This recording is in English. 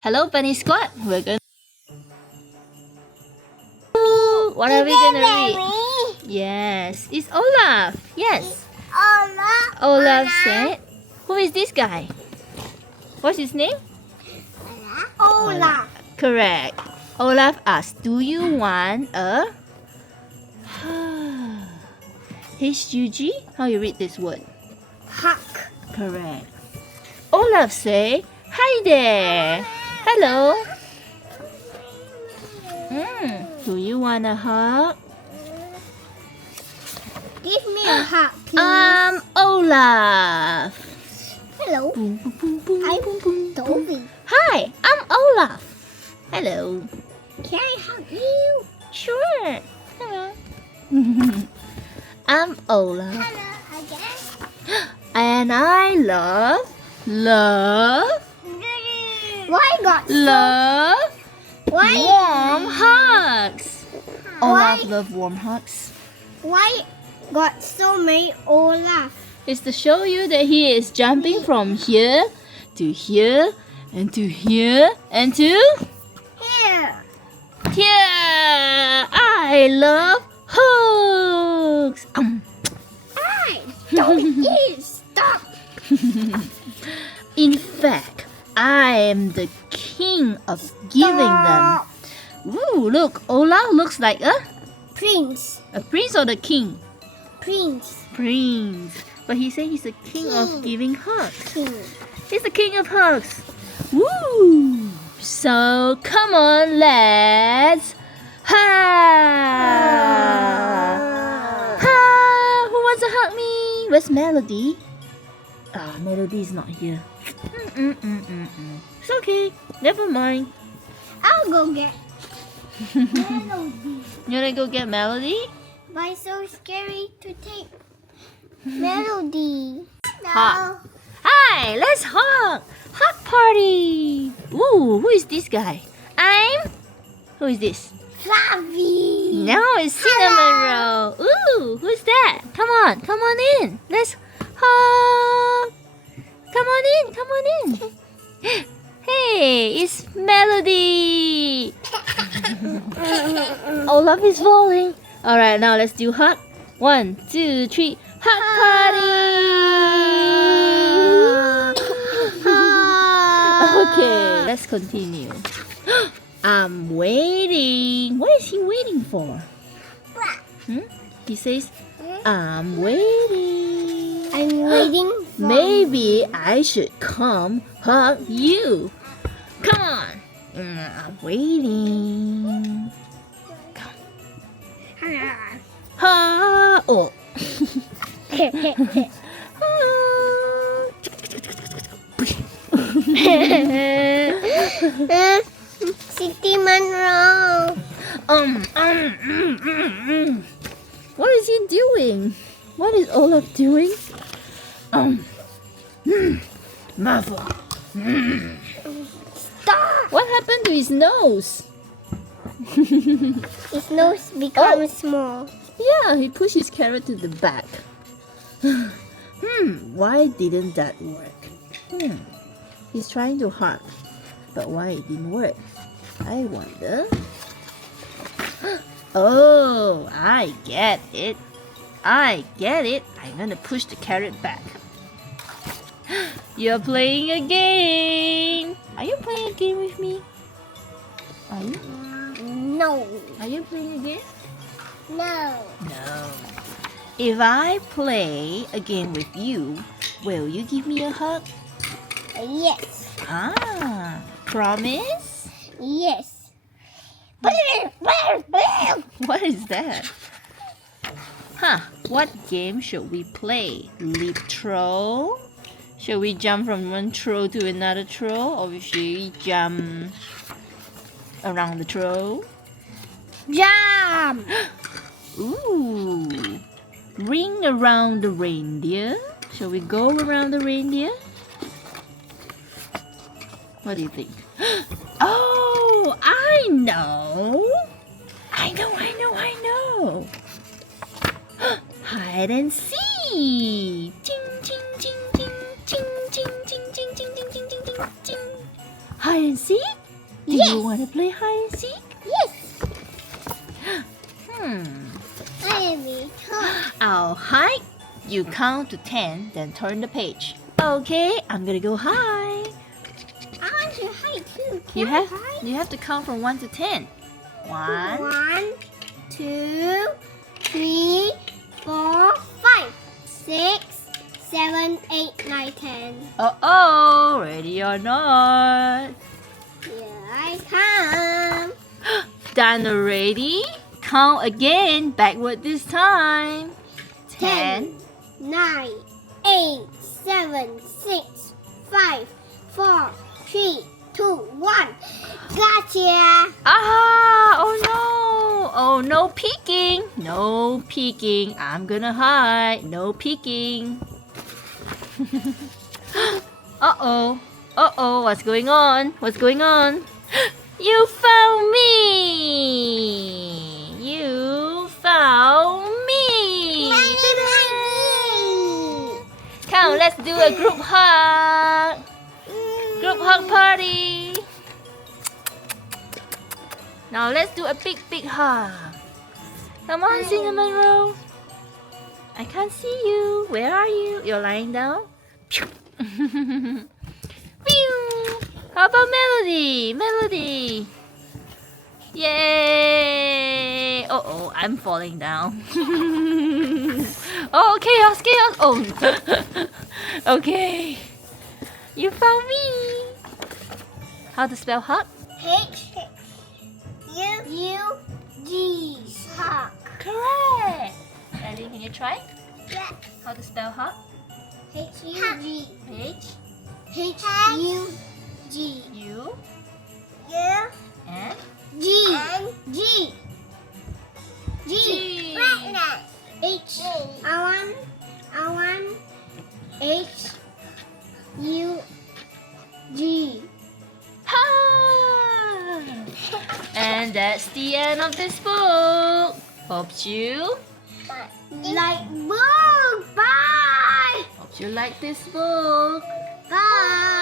Hello, Bunny Squad. What are we gonna read? Yes, it's Olaf. Yes. Olaf said, "Who is this guy? What's his name?" Olaf. Correct. Olaf asked, "Do you want a HUG? How you read this word?" Huck. Correct. Olaf say, "Hi there. Hello. Do you want a hug?" Give me a hug, please. Olaf. Hello. Boom, boom, boom, boom, I'm boom, boom, boom. Toby. Hi, I'm Olaf. Hello. Can I hug you? Sure. Hello. I'm Olaf. Hello again. And I love Why got Why? warm hugs. Why? Olaf love warm hugs. Why got so many Olaf? It's to show you that he is jumping from here to here and to here and to Here. here. I love hugs. Don't stop. In fact, I am the king of giving them. Ooh, look, Olaf looks like a Prince. prince or the king? Prince. Prince. But he said he's the king of giving hugs. King. He's the king of hugs. Woo! So come on, let's Who wants to hug me? Where's Melody? Melody is not here. It's okay. Never mind. I'll go get Melody. You wanna go get Melody? But it's so scary to take Melody. No. Hug. Hi, let's hug. Hug party. Ooh, who is this guy? Who is this? Fluffy. No, it's cinnamon roll. Ooh, who's that? Come on in. Let's hug. Come on in. Hey, it's Melody. Olaf is falling. All right, now let's do hug. 1, 2, 3. Hug party. Okay, let's continue. I'm waiting. What is he waiting for? He says, I'm waiting. I'm waiting for Maybe I should come hug you. Come on. I'm waiting. Ha! Oh. City Monroe. What is he doing? What is Olaf doing? Muffle. Stop. What happened to his nose? His nose becomes small. Yeah, he pushed his carrot to the back. Why didn't that work? He's trying to hug, but why it didn't work? I wonder. Oh, I get it. I'm gonna push the carrot back. You're playing a game. Are you playing a game with me? Are you? No. Are you playing a game? No. No. If I play a game with you, will you give me a hug? Yes. Promise? Yes. What is that? What game should we play? Leap throw? Should we jump from one throw to another throw? Or should we jump around the throw? Jump. Ooh. Ring around the reindeer. Shall we go around the reindeer? What do you think? Oh, I know. Hide and seek. Ching, ching, ching, ching, ching, ching, ching, ching, ching, ching, ching, ching, ching, ching. Hide and seek? Do Yes. you want to play hide and seek? Yes. Hmm. I will talk. I'll hide. You count to 10, then turn the page. Okay, I'm gonna go hide. I want to hide too. Can You I have hide? you have to count from 1 to 10. 1, 1, 2, 3, 4, 5, 6, 7, 8, 9, 10. Uh-oh, ready or not? Here I come. Done already? Count again, backward this time. 10, 9, 8, 7, 6, 5, 4, 3, 2, 1. Gotcha! Ah, oh no! Oh, no peeking! No peeking. I'm gonna hide. No peeking. Uh-oh. Uh-oh, what's going on? What's going on? You found me! You found me! Come, let's do a group hug! Group hug party! Now let's do a big hug. Come on, Cinnamon Roll. I can't see you. Where are you? You're lying down? Pew! How about Melody? Melody! Yay! Uh-oh, I'm falling down. Oh, chaos! Oh! Okay. You found me! How to spell hug? H-U-G. Hug. Correct! Ellie, can you try? Yeah. How to spell hug? H-U-G. H H-U-G. U N G. G. G. H. I want H. U. G. Ha! And that's the end of this book. Hope you Like book. Bye. like this book. Bye.